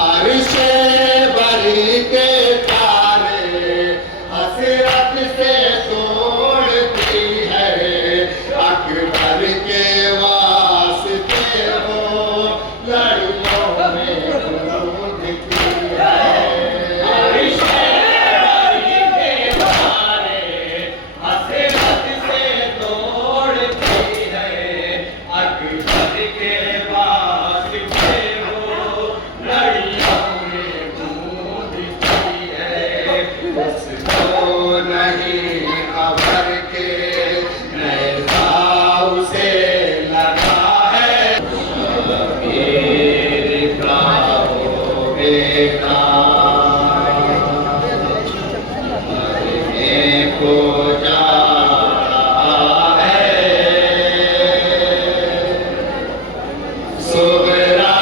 अर्शे बरी के तारे हसरत से तोड़ती है, अकबर के वास्ते हो लड़ियों में कूदती है। अर्शे बरी के तारे हसरत से तोड़ती है, अकबर के वास्ते हो लड़ियों में कूदती है। उसको नहीं खबर के नैज़ा उसे लगा है, शबीर का वो बेटा मरने को जा रहा है। सुगरा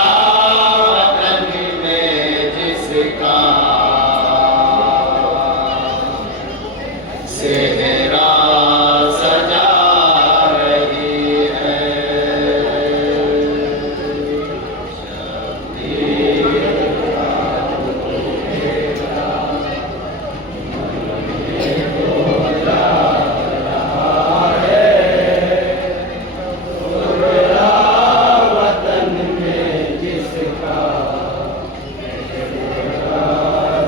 वतन में जिसका सेहरा सजा रही है, वतन में जिसका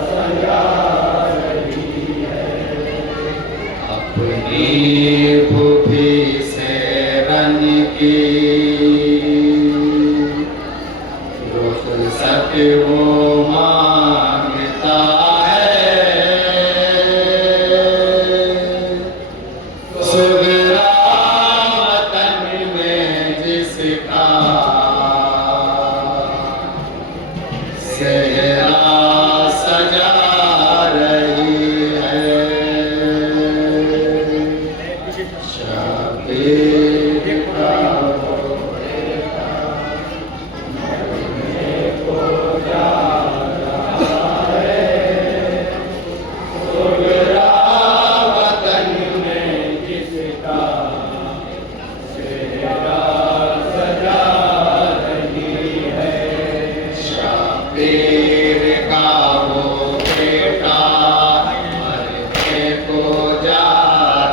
सजा रही है। अपनी भूखी से रन की रुखसत वो मांगता है, सुगरा वतन में जिसका सेहरा सजा रही है, शबीर का वो बेटा मरने को जा रहा है। सुगरा वतन में जिसका सेहरा सजा रही है, शबीर का वो बेटा मरने को जा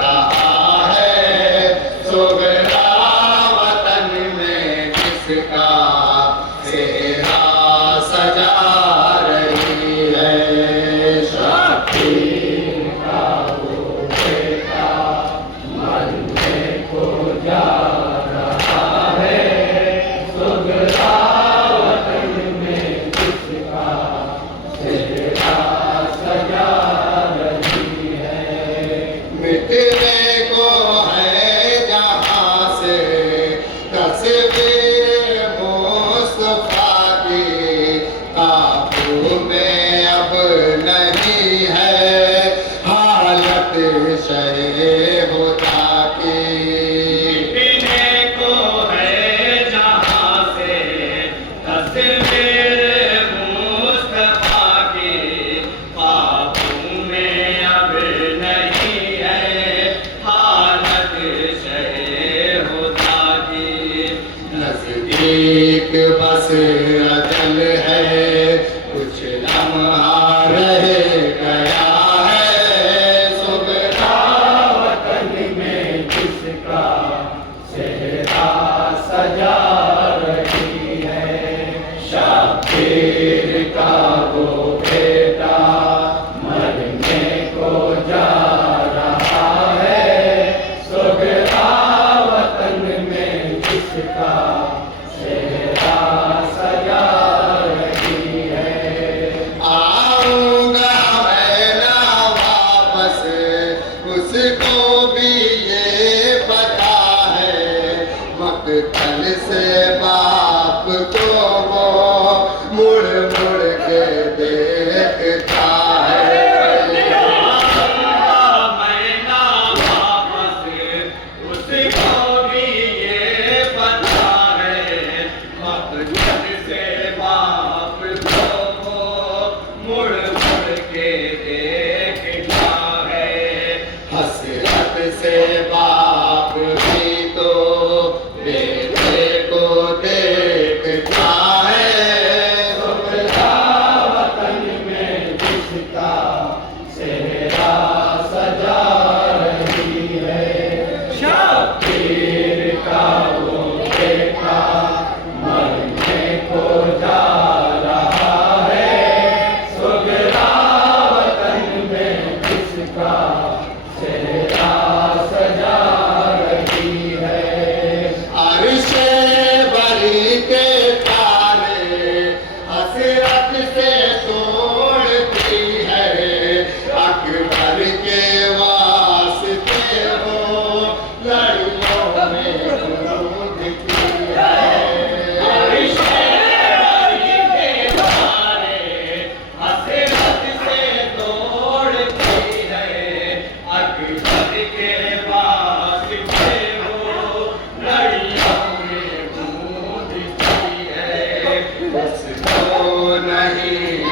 रहा है। सुगरा वतन में जिसका सेहरा सजा रही है, शबीर का वो बेटा मरने को जा रहा है। सुगरा वतन में जिसका सेहरा सजा रही है। मिटने को है जहाँ से तस्वीर मुस्तफा की, काबू में अब नहीं है हालत शहे होता की। मिटने को है जहाँ से तस्वीर मुस्तफा की, काबू में अब नहीं है हालत शहे होता की। नजदीक बस अजल है, कुछ लम्हा रह गया है। सुगरा वतन में जिसका सेहरा सजा रही है, शबीर का वो बेटा मरने को जा रहा है। सुगरा वतन में जिसका सेहरा सजा रही है। आऊंगा मैं ना वापस, उसको भी ये पता है, मक्तल से बाप को वो मुड़ मुड़ के देखता है। मैं ना वापस, उसको भी ये पता है, मक्तल से बाप को वो मुड़ मुड़ के देखता है। हसरत से बाप भी तो बेटे को देखता है। हसरत से तोड़ती है, अकबर के वास्ते वो लड़ियों में कूदती है। हसरत से तोड़ती है, अकबर के वास्ते वो लड़ियों में कूदती है। उसको नहीं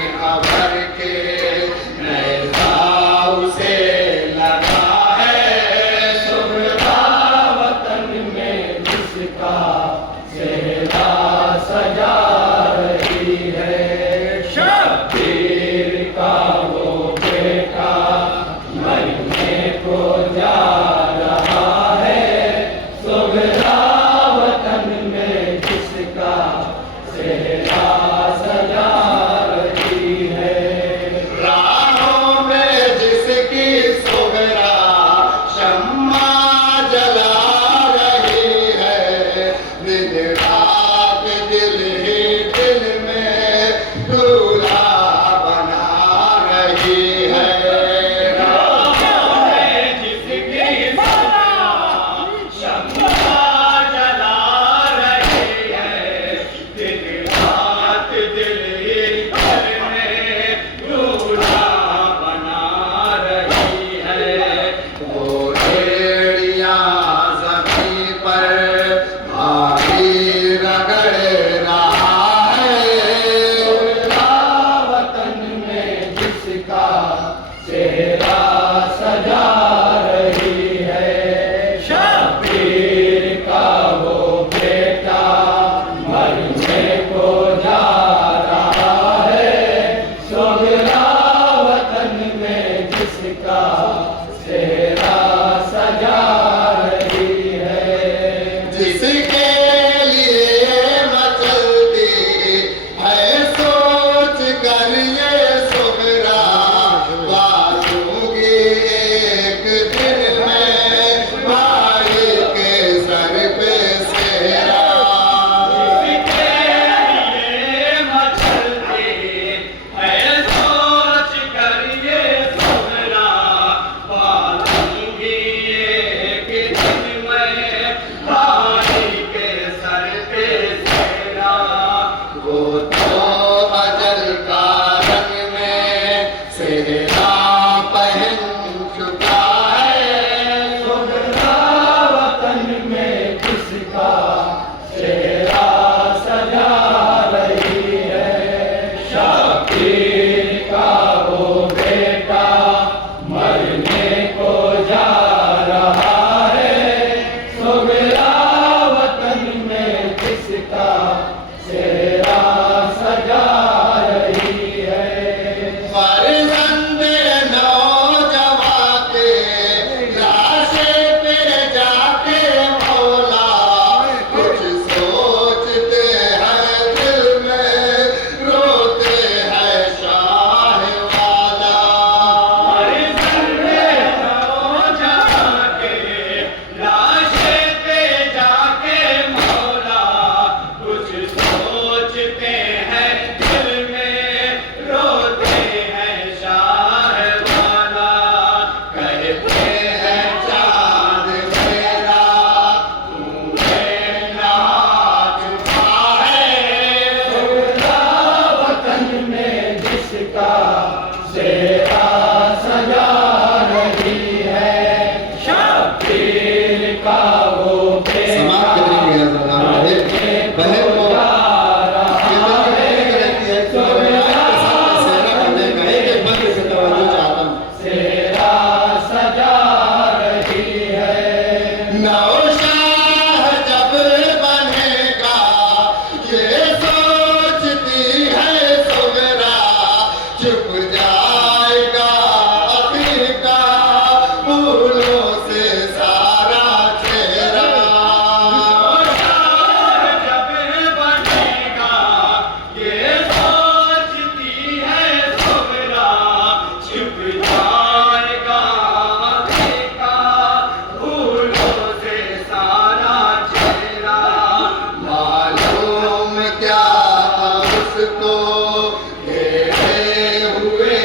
घेरे हुए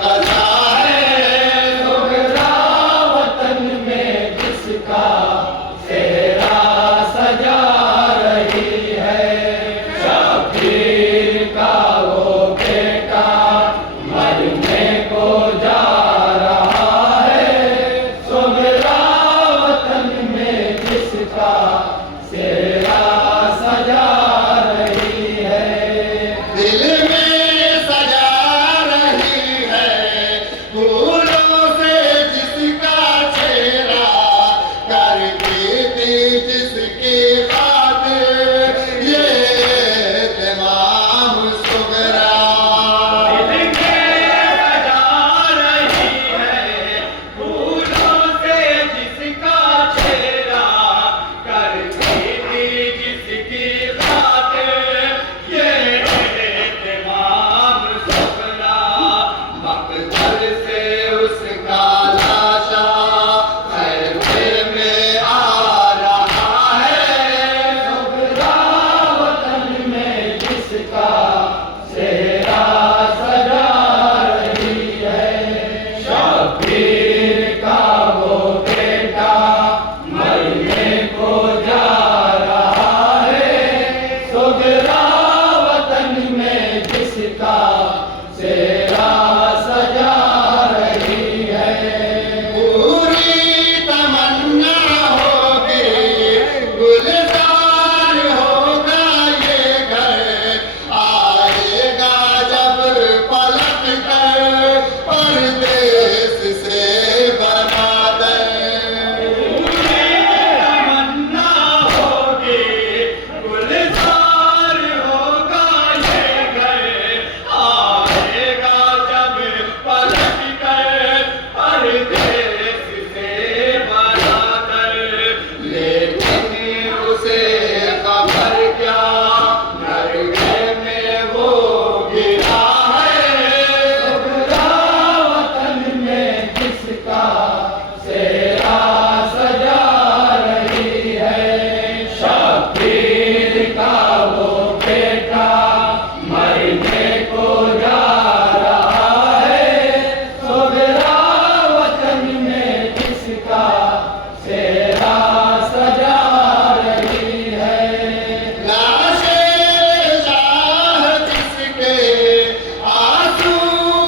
क़ज़ा है। सुगरा वतन में जिसका सेहरा सजा रही है। शब्बीर का वो बेटा मरने को जा रहा है। सुगरा वतन में जिसका सेहरा सजा रही है। दिल में सजा रही है फूलों से जिसका चेहरा, करती थी जिसकी खातिर ये तमाम सुगरा। दिल में सजा रही है फूलों से जिसका चेहरा, करती थी जिसकी खातिर ये तमाम सुगरा। मकदर से उसका लाशा खैमे में आ रहा है। सुगरा वतन में जिसका सेहरा सजा रही है। शब्बीर का वो बेटा मरने को जा रहा है। सुगरा वतन में जिसका सेहरा सजा रही है। पूरी तमन्ना होगी गुलजार होगा ये घर, आएगा जब पलट कर परदेस से बना दे। तमन्ना होगी गुलजार होगा ये घर, आएगा जब पलट कर परदेस से बना कर। लेकिन उसे खबर क्या नरगे में वो गिरा है। सुगरा वतन में जिसका सेहरा सजा रही है। शब्बीर का वो बेटा मरने को जा रहा है। सुगरा वतन में जिसका सेहरा सजा रही है। लाशे शाह जिसके आंसू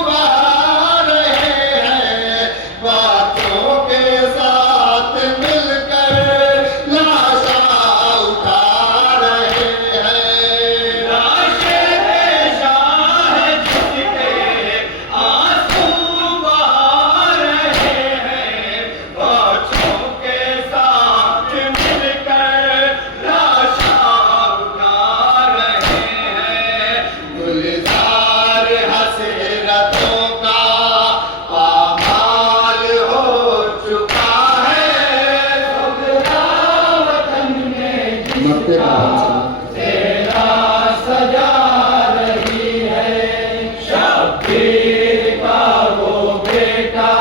बहा रहे हैं, बातों के साथ मिलकर लाशा उठा रहे हैं। लाशे शाह जिसके आंसू बहा रहे हैं, बाछों के साथ मिलकर लाशा उठा रहे हैं। गुलजार हसरतों का पामाल हो चुका है। सुगरा वतन में जिसका सेहरा सजा रही है। शब्बीर का वो बेटा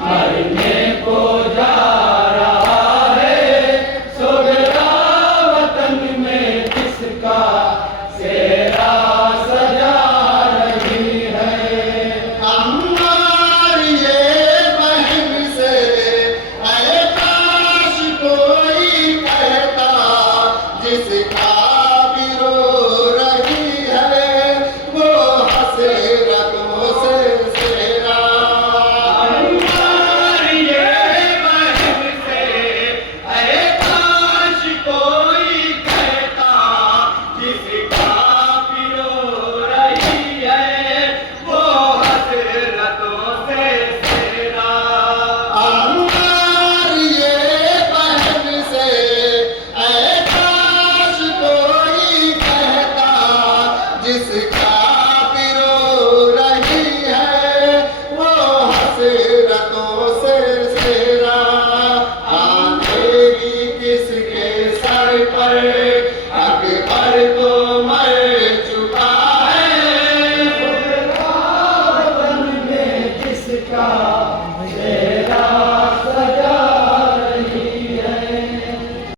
मरने को जा रहा है। सुगरा वतन में जिसका सेहरा सजा रही है। अम्मार ये बहन से ऐ काश कोई कहता जिसका भी रो रही है वो हसरतों से सेरा। अम्मार ये बहन से ऐ काश कोई कहता जिसका पिरो रही है वो हसरतों से सेरा। अम्मार ये बहन से ऐ काश कोई कहता जिसका भी रो रही है वो हसरतों से सेरा। आंखेगी किसके सर पर अकबर तो मर चुका है। सुगरा वतन में जिसका